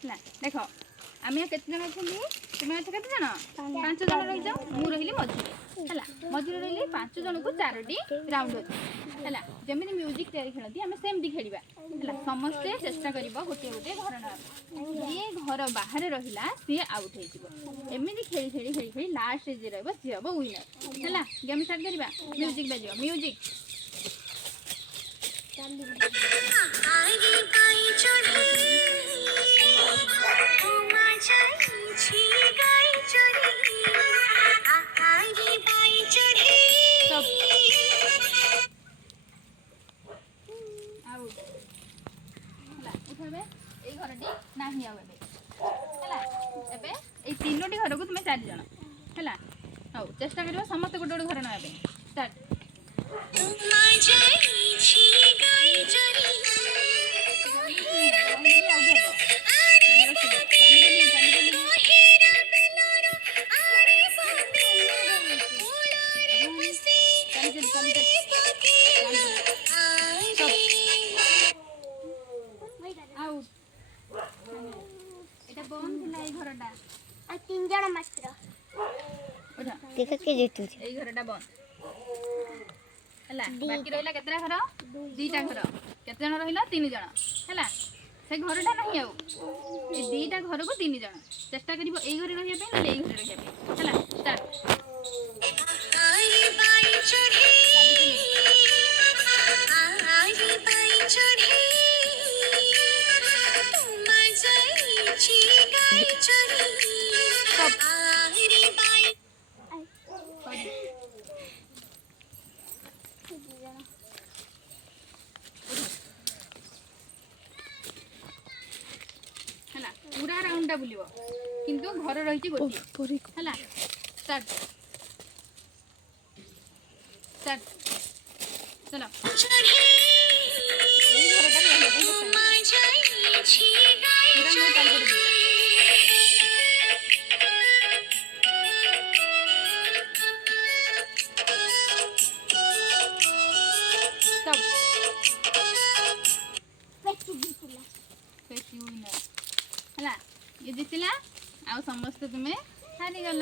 ହେଲା ଦେଖ ଆମେ କେତେ ଜଣ ଅଛନ୍ତି ତୁମେ ଅଛ କେତେ ଜଣ 5 ଜଣ ରହିଛ ମୁଁ ରହିଲି ମଝିରେ ହେଲା ମଝିରେ ରହିଲି 5 ଜଣକୁ 4ଟି ରାଉଣ୍ଡ ଅଛି ହେଲା ଯେମିତି ମ୍ୟୁଜିକ୍ ତିଆରି ଖେଳନ୍ତି ଆମେ ସେମିତି ଖେଳିବା ହେଲା ସମସ୍ତେ ଚେଷ୍ଟା କରିବ ଗୋଟିଏ ଗୋଟିଏ ଘର ନେବା ଯିଏ ଘର ବାହାରେ ରହିଲା ସିଏ ଆଉଟ୍ ହେଇଯିବ ଏମିତି ଖେଳି ଖେଳି ଖେଳି ଖେଳି ଲାଷ୍ଟ ଯିଏ ରହିବ ସିଏ ହବ ୱିନର ହେଲା ଗେମ୍ ଷ୍ଟାର୍ଟ କରିବା ମ୍ୟୁଜିକ୍ ବାଜିବ ମ୍ୟୁଜିକ୍ এই ঘরটি ନାହିଁ ଆଉ ଏବେ ହେଲା ଏବେ এই 3ଟି ଘରକୁ ତୁମେ 4 ଜଣ ହେଲା ହଉ ଚେଷ୍ଟା କରିବ ସମସ୍ତେ ଗୋଟେ ଗୋଟେ ଘର ନେବା ପାଇଁ ଷ୍ଟାର୍ଟ এটা বন্ধ ଥିଲା এই ঘরটা আর 3 জন মাত্র ওঠা দেখো কে জিতুছে এই ঘরটা বন্ধ ହେଲା ବାକି ରହିଲା କେତେଟା ଘର 2ଟା ଘର କେତେ ଜଣ ରହିଲା 3 ଜଣ ହେଲା ସେ ଘରଟା ନାହିଁ ଆଉ এই 2ଟା ଘରକୁ 3 ଜଣ ଚେଷ୍ଟା କରିବ ଏଇ ଘରେ ରହିବା ପାଇଁ ନହେଲେ ଏଇ ଘରେ ରହିବା ପାଇଁ ହେଲା ଷ୍ଟାର୍ଟ ହେଲା ପୁରା ରାଉଣ୍ଡଟା ବୁଲିବ କିନ୍ତୁ ଘର ରହିଛି ଗୋଟିଏ ହେଲା ଷ୍ଟାର୍ଟ ଷ୍ଟାର୍ଟ ଚଲ ଏଇ ଘରଟା ରହିବା ପାଇଁ ପୁରା ମୁଁ ଚାଲି କରିବି ହେଲା ଇଏ ଜିତିଲା ଆଉ ସମସ୍ତେ ତୁମେ ହାରିଗଲ।